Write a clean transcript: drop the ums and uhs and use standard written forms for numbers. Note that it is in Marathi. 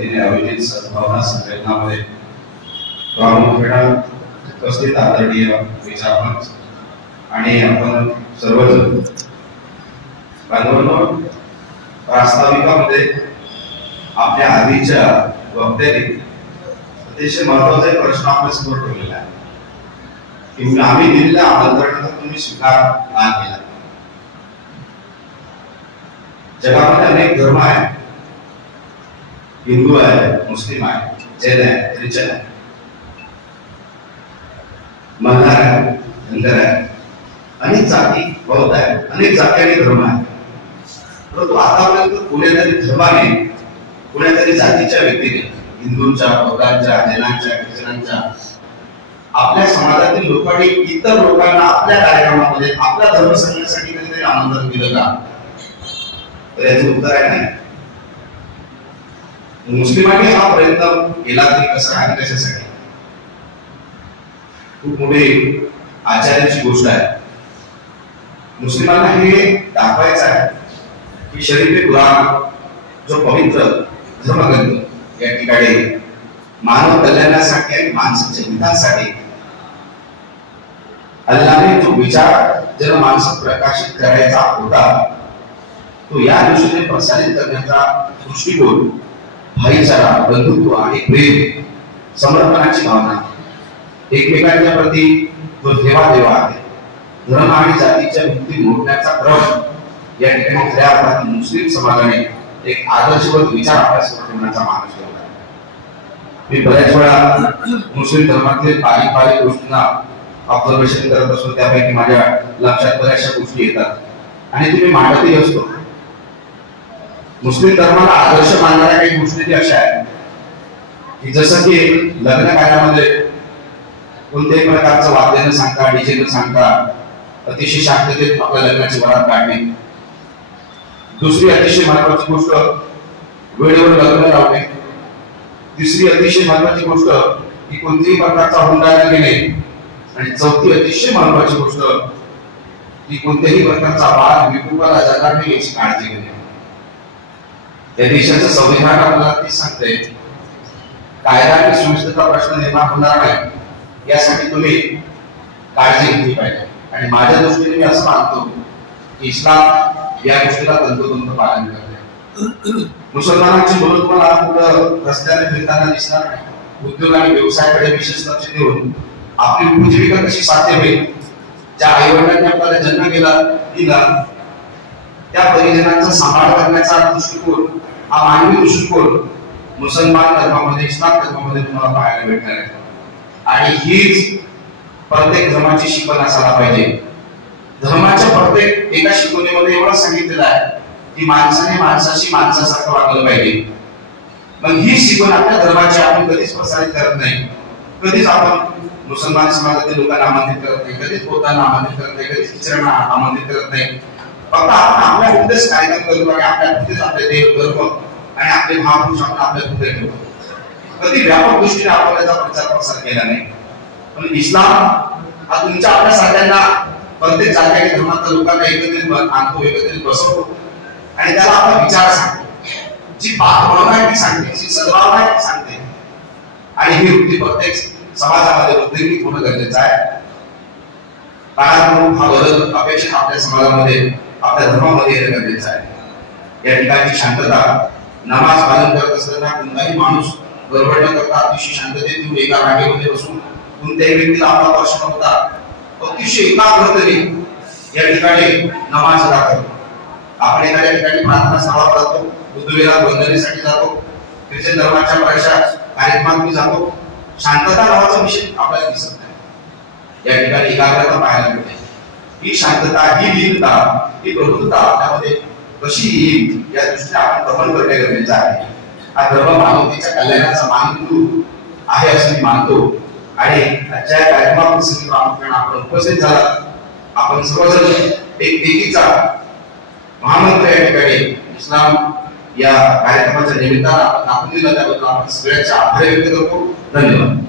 वतीने आयोजित सद्भावना संमेलनामध्ये प्रामुख्याने उपस्थित आदरणीय विचारवंत आणि आपण सर्वजण बांधवांनो, प्रास्ताविकामध्ये आपल्या आधीच्या वक्त्यांनी अतिशय महत्त्वाचा प्रश्न आपल्या समोर ठेवलेला आहे की आम्ही दिलेल्या आमंत्रणाचा तुम्ही स्वीकार का केला. जगामध्ये अनेक धर्म आहेत, हिंदू आहे, मुस्लिम आहे, जैन आहे, ख्रिश्चन आहे, मल्हार आहे, धनगर आहे, अनेक जाती बौद्ध आहे, अनेक जाती आणि धर्म आहेत. परंतु आतापर्यंत कुणीतरी धर्माने, कुणीतरी जातीच्या व्यक्तीने, हिंदूंच्या, बौद्धांच्या, जैनांच्या, ख्रिश्चनांच्या, आपल्या समाजातील लोकांनी इतर लोकांना आपल्या कार्यक्रमामध्ये आपला धर्म सांगण्यासाठी कधीतरी आमंत्रण दिलं का? तर याचं उत्तर आहे नाही. मुस्लिमांनी हा प्रयत्न केला तरी कसा आणि कशासाठी? खूप मोठी आश्चर्याची गोष्ट आहे. मुस्लिमांना हे दाखवायचं आहे की शरीफ कुराण जो पवित्र धर्मग्रंथ या ठिकाणी मानव कल्याणासाठी आणि माणसाच्या हितासाठी अल्लाने जो विचार जर माणसात प्रकाशित करायचा होता तो या दृष्टीने प्रसारित करण्याचा दृष्टिकोन भाईचारा, बंधुत्व आणि प्रेम, समर्पणाची भावना, एकमेकांच्या प्रती जो देवादेवा आहे, धर्म आणि जातीच्या भिंती मोडण्याचा क्रम या ठिकाणी खऱ्या अर्थाने मुस्लिम समाजाने एक आदर्शवत विचार आपल्यासमोर ठेवण्याचा मानस ठेवला. मी बऱ्याच वेळा मुस्लिम धर्मातले बारीक गोष्टींना ऑब्झर्वेशन करत असतो, त्यापैकी माझ्या लक्षात बऱ्याचशा गोष्टी येतात आणि ते मी मांडतही असतो. मुस्लिम धर्माला आदर्श मानणाऱ्या काही गोष्टी अशा आहेत की जसं की लग्न कार्यामध्ये कोणत्याही प्रकारचं वाद्य न सांगता, डीजे न सांगता अतिशय शांततेत आपल्या लग्नाची वरात काढणे. दुसरी अतिशय महत्वाची गोष्ट वेळेवर लग्न लावणे. तिसरी अतिशय महत्वाची गोष्ट की कोणत्याही प्रकारचा हुंडा न घेणे. आणि चौथी अतिशय महत्वाची गोष्ट की कोणत्याही प्रकारचा वाद विकुपाला जगाने याची काळजी घेणे. या देशाचं संविधान आपल्याला ते सांगते कायदा आणि सुव्यवस्थेचा प्रश्न निर्माण होणार नाही यासाठी तुम्ही काळजी घेतली पाहिजे. आणि माझ्या दृष्टीने मी असं मानतो की इस्लाम या गोष्टीला तंतोतंत पालन करते. मुसलमानांची मुलं तुम्हाला कुठं रस्त्याने फिरताना दिसणार नाही. उद्योग आणि व्यवसायाकडे विशेष लक्ष देऊन आपली उपजीविका कशी साध्य होईल, ज्या आई वडिलांनी आपल्याला जन्म दिला त्या परिजनांचा सांभाळ करण्याचा दृष्टिकोन हा मानवी दृष्टिकोन मुसलमान धर्मामध्ये, इस्लाम धर्मामध्ये तुम्हाला पाहायला भेटणार आहे. आणि हीच प्रत्येक धर्माची शिकवण असायला पाहिजे. धर्माच्या प्रत्येक एका शिकवणीमध्ये एवढं सांगितलेलं आहे की माणसाने माणसाशी माणसासारखं वागलं पाहिजे. मग ही शिकवण आपल्या धर्माची आपण कधीच प्रसारित करत नाही. कधीच आपण मुसलमान समाजातील लोकांना आमंत्रित करत नाही, कधीच बौद्धांना आमंत्रित करत नाही, कधीच ख्रिश्चनांना आमंत्रित करत नाही. फक्त आपण आपल्या पुढेच कार्यक्रम करतो आणि आपल्या पुढेच आपले देव, धर्म आणि आपले महापुरुष आपण आपल्या पुढे ठेवतो. कधी व्यापक दृष्टीने आपण त्याचा प्रचार प्रसार केला नाही. पण इस्लाम हा तुमच्या आपल्या सगळ्यांना प्रत्येक जातीच्या धर्माच्या लोकांना एकत्रित आणतो, एकत्रित बसवतो आणि त्याला आपला विचार सांगतो. जी भावना आहे ती सांगते, जी सद्भावना आहे ती सांगते. आणि ही वृत्ती प्रत्येक समाजामध्ये वृद्धिंगित होणं गरजेचं आहे. काळानुरूप हा बदल अपेक्षित आपल्या समाजामध्ये, आपल्या धर्मामध्ये येणं गरजेचं आहे. या ठिकाणी शांतता, नमाज पालन करत असताना कोणताही माणूस गडबड न करता अतिशय शांततेत एका रांगेमध्ये बसून कोणत्याही व्यक्तीला आपला स्पर्श न होता अतिशय एकाग्रतेने या ठिकाणी नमाज अदा करतो. आपण एखाद्या ठिकाणी प्रार्थना सभावर जातो, बुद्धविहार वंदनेसाठी जातो, ख्रिश्चन धर्माच्या बऱ्याचशा कार्यक्रमात जातो. शांतता नावाचा विषय आपल्याला दिसत नाही. या ठिकाणी एकाग्रता पाहायला मिळते. ही शांतता, ही लीनता, ही प्रभुता आपल्यामध्ये कशी येईल या दृष्टीने आपण प्रबंध करणे गरजेचं आहे. हा धर्म मानवतेच्या कल्याणाचा मानबिंदू आहे असं मी मानतो. आणि आजच्या कार्यक्रमाप्रसंगी प्रामुख्याने आपण उपस्थित झाला. आपण सर्वजण एकीचा महामंत्र या ठिकाणी इस्लाम या कार्यक्रमाच्या निमित्तानं आपण दिला, त्याबद्दल आपण सगळ्यांचे आभार व्यक्त करतो. धन्यवाद.